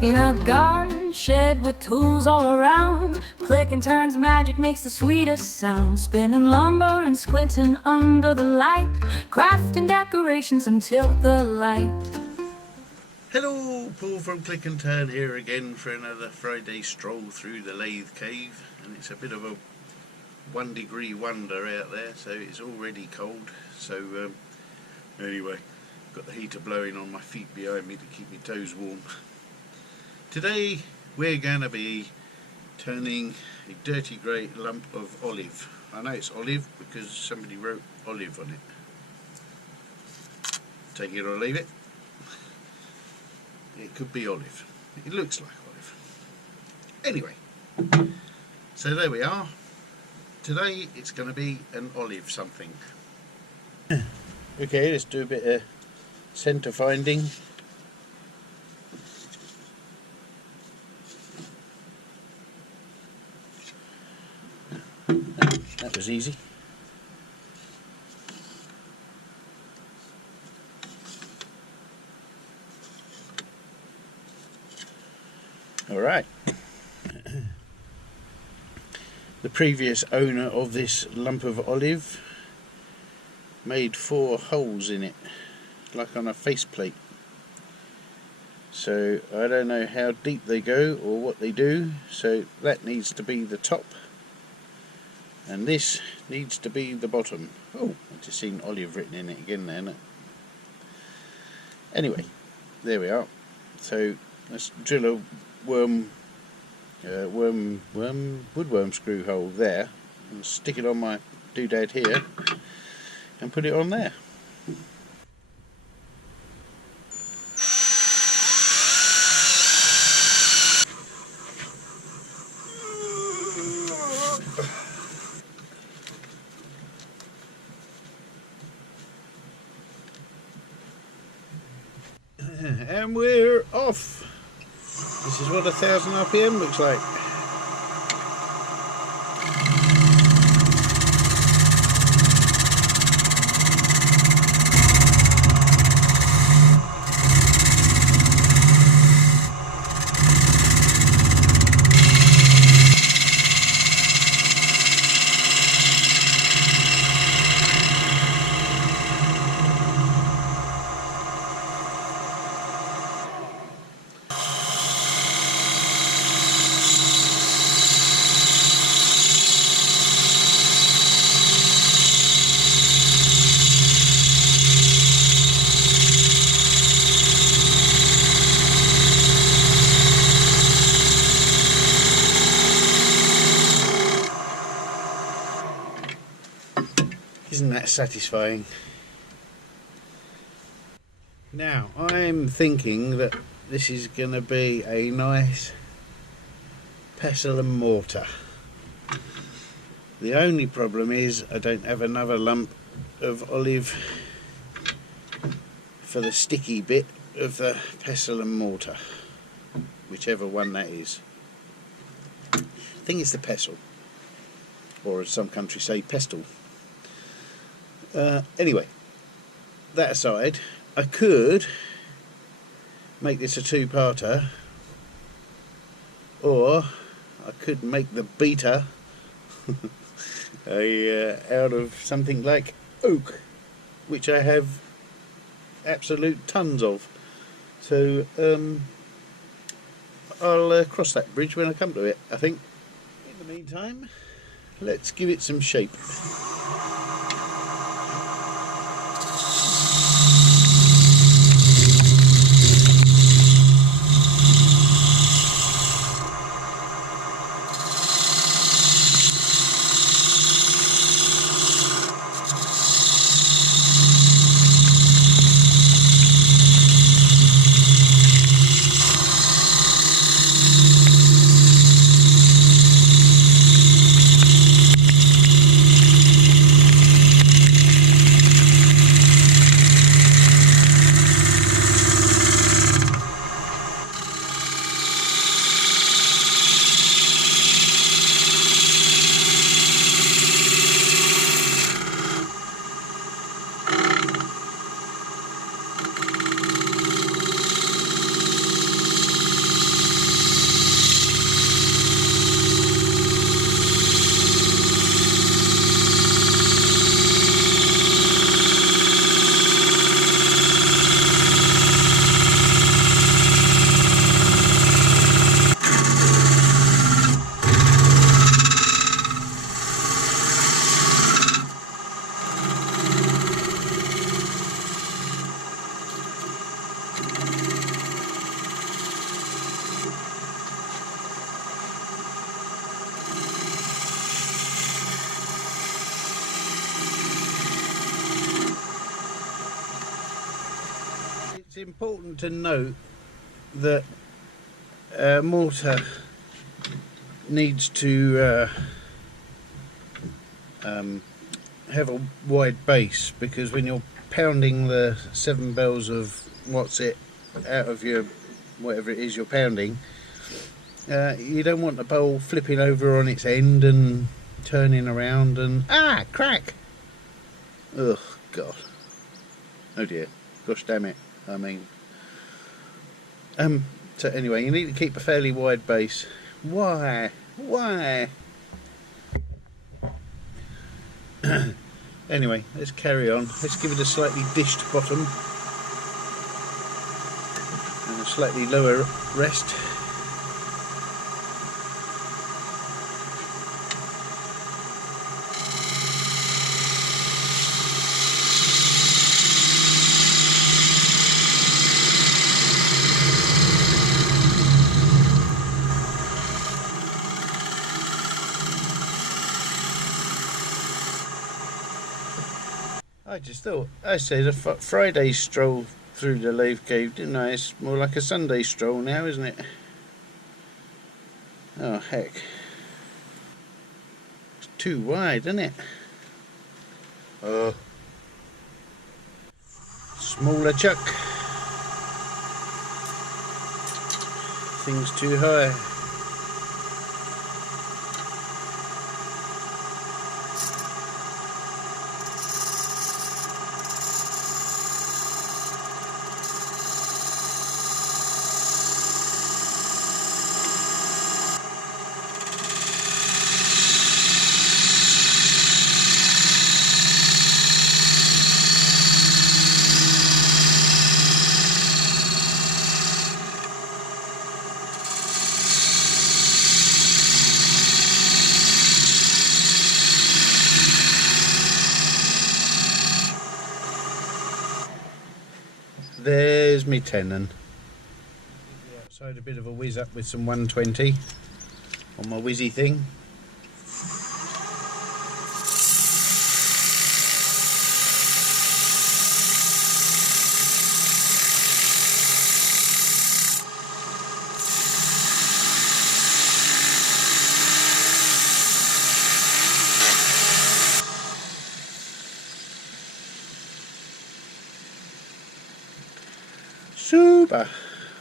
In a garden shed with tools all around, click and turn's magic makes the sweetest sound. Spinning lumber and squinting under the light, crafting decorations until the light. Hello, Paul from Click and Turn here again for another Friday stroll through the lathe cave, and it's a bit of a 1 degree wonder out there, so it's already cold. So anyway, got the heater blowing on my feet behind me to keep my toes warm. Today we're going to be turning a dirty grey lump of olive. I know it's olive because somebody wrote olive on it. Take it or leave it. It could be olive. It looks like olive. Anyway, so there we are. Today it's going to be an olive something. Okay, let's do a bit of centre finding. That was easy. Alright. The previous owner of this lump of olive made 4 holes in it, like on a faceplate. So I don't know how deep they go or what they do, so that needs to be the top and this needs to be the bottom. Oh, I've just seen olive written in it again there. Anyway, there we are. So let's drill a woodworm screw hole there and stick it on my doodad here and put it on there. And we're off. This is what 1000 RPM looks like. Isn't that satisfying? Now I'm thinking that this is going to be a nice pestle and mortar. The only problem is I don't have another lump of olive for the sticky bit of the pestle and mortar, whichever one that is. I think it's the pestle, or as some countries say, pestle. Anyway, that aside, I could make this a 2-parter, or I could make the beater out of something like oak, which I have absolute tons of. So I'll cross that bridge when I come to it, I think. In the meantime, let's give it some shape. important to note that mortar needs to have a wide base, because when you're pounding the 7 bells of what's it out of your whatever it is you're pounding, you don't want the bowl flipping over on its end and turning around and crack. Ugh, God. Oh dear. Gosh damn it. I mean, so anyway, you need to keep a fairly wide base. Why? Anyway, let's carry on. Let's give it a slightly dished bottom and a slightly lower rest. I just thought, I said a Friday stroll through the lathe cave, didn't I? It's more like a Sunday stroll now, isn't it? Oh heck. It's too wide, isn't it? Oh. Smaller chuck. Thing's too high. There's me tenon. Outside a bit of a whiz up with some 120 on my whizzy thing. Super!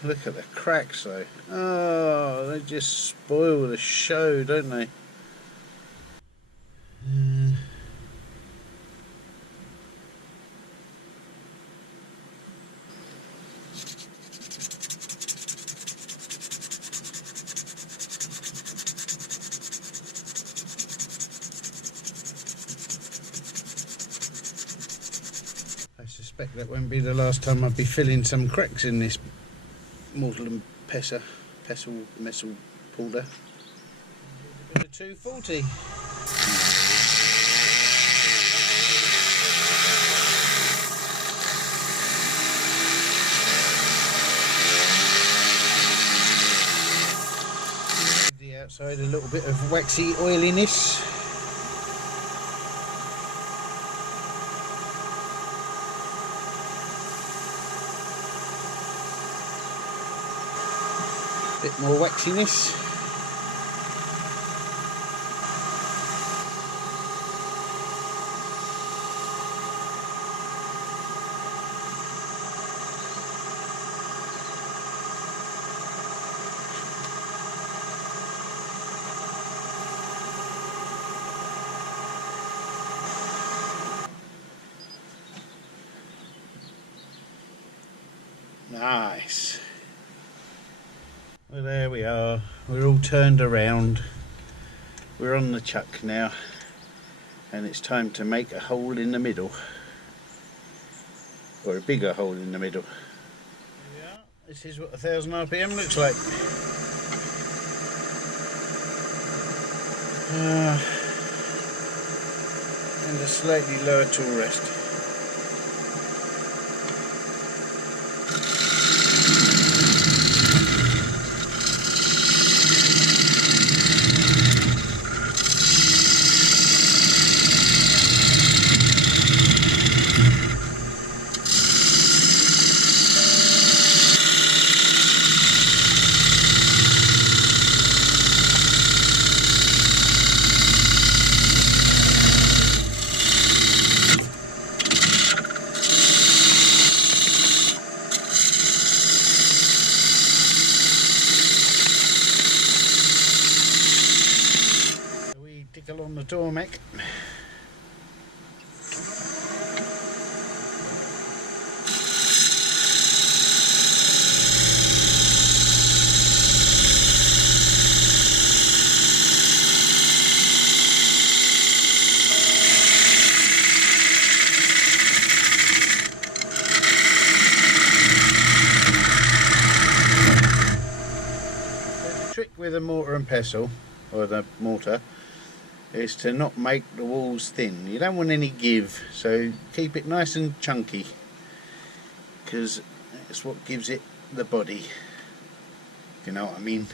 Look at the cracks though. Oh, they just spoil the show, don't they? I suspect that won't be the last time I'll be filling some cracks in this mortar and pestle powder. A bit of 240. The outside a little bit of waxy oiliness. Bit more waxiness. Nice. Well, there we are. We're all turned around. We're on the chuck now, and it's time to make a hole in the middle, or a bigger hole in the middle. Here we are. This is what 1000 RPM looks like. And a slightly lower tool rest. Tormek. With a mortar and pestle, or the mortar, is to not make the walls thin. You don't want any give, so keep it nice and chunky, because that's what gives it the body, if you know what I mean.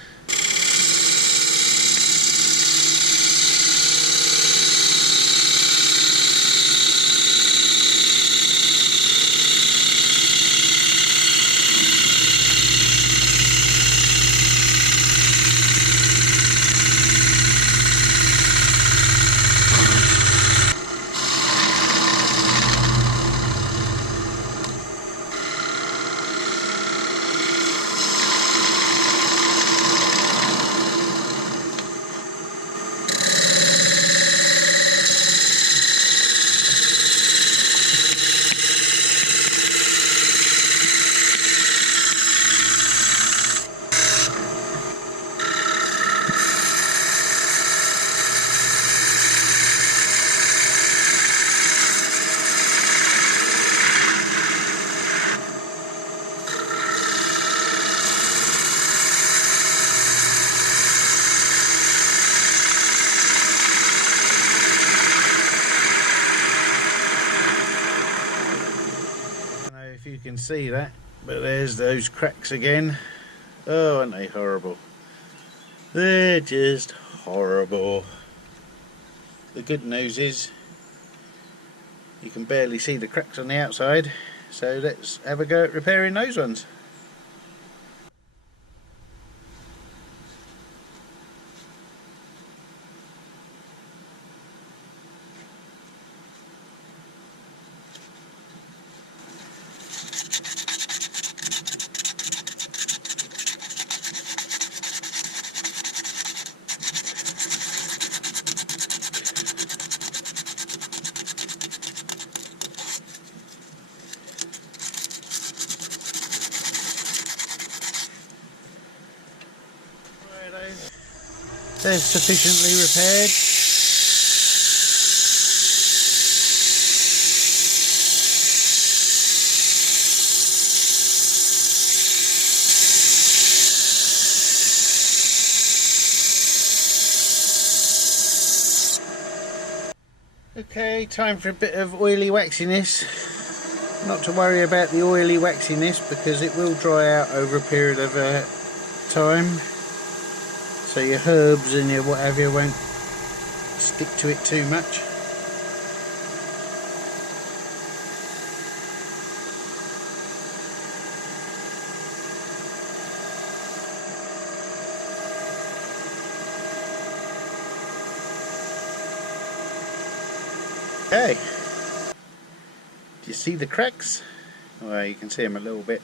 If you can see that, but there's those cracks again. Oh, aren't they horrible? They're just horrible. The good news is you can barely see the cracks on the outside, so let's have a go at repairing those ones. They're sufficiently repaired. Okay, time for a bit of oily waxiness. Not to worry about the oily waxiness because it will dry out over a period of time. So your herbs and your whatever won't stick to it too much. Okay. Do you see the cracks? Well, you can see them a little bit.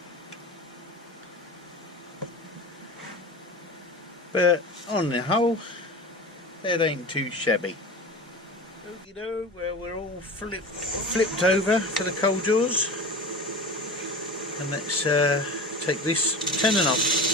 But on the whole, that ain't too shabby. Okie doke, well, we're all flipped over for the coal jaws. And let's take this tenon off.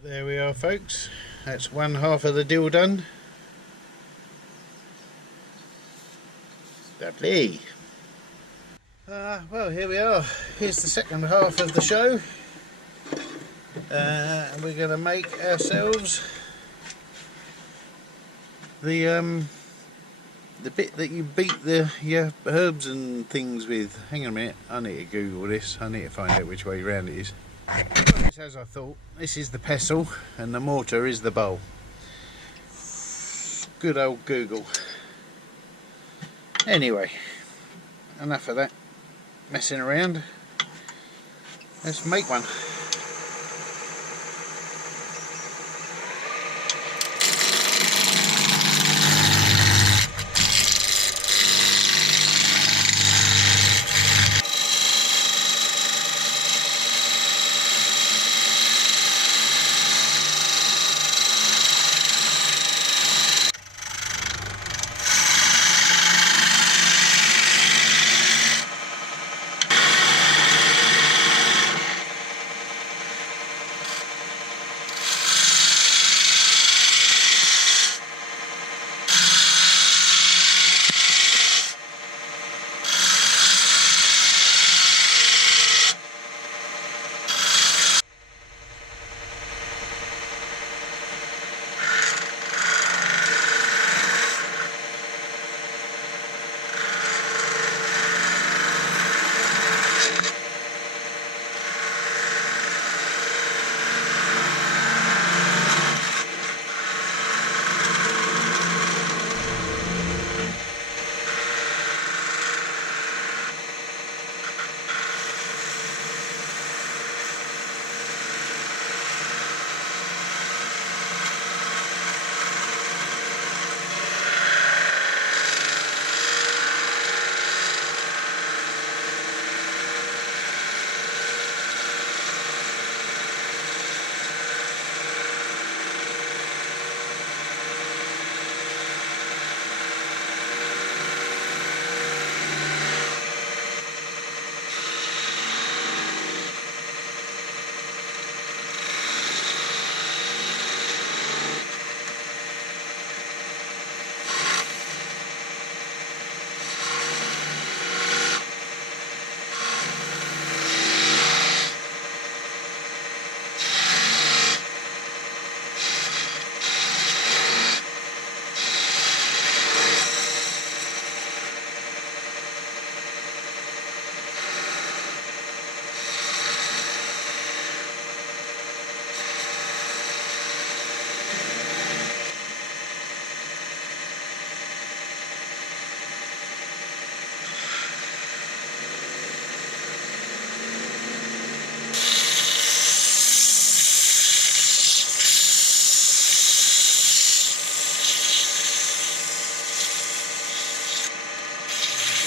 There we are, folks. That's one half of the deal done. Lovely. Well, here we are. Here's the second half of the show. And we're going to make ourselves the the bit that you beat your herbs and things with. Hang on a minute, I need to Google this. I need to find out which way round it is. It's as I thought. This is the pestle and the mortar is the bowl. Good old Google. Anyway, enough of that messing around. Let's make one.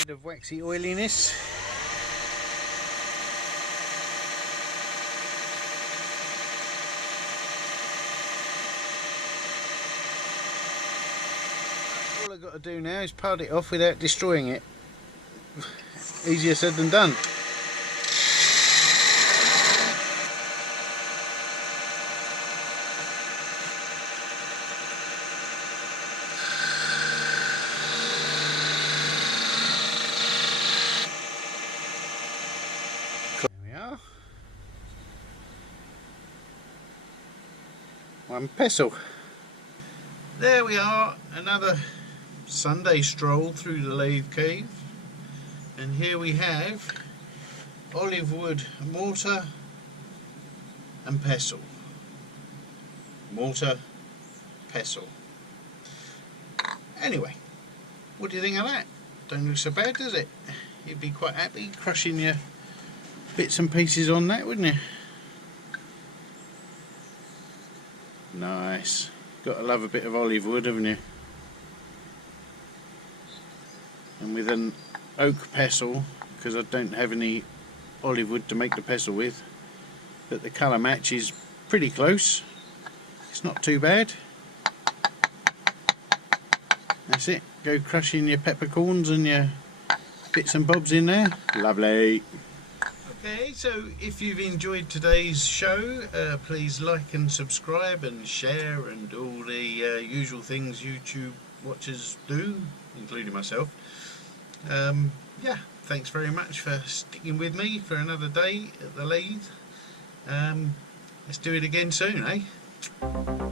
Of waxy oiliness. All I've got to do now is part it off without destroying it. Easier said than done. One pestle. There we are, another Sunday stroll through the lathe cave, and here we have olive wood mortar and pestle. Mortar, pestle. Anyway, what do you think of that? Don't look so bad, does it? You'd be quite happy crushing your bits and pieces on that, wouldn't you? Nice. Got to love a bit of olive wood, haven't you? And with an oak pestle, because I don't have any olive wood to make the pestle with, but the colour match is pretty close. It's not too bad. That's it. Go crushing your peppercorns and your bits and bobs in there. Lovely. Okay, so if you've enjoyed today's show, please like and subscribe and share and all the usual things YouTube watchers do, including myself. Yeah, thanks very much for sticking with me for another day at the lathe. Let's do it again soon, eh?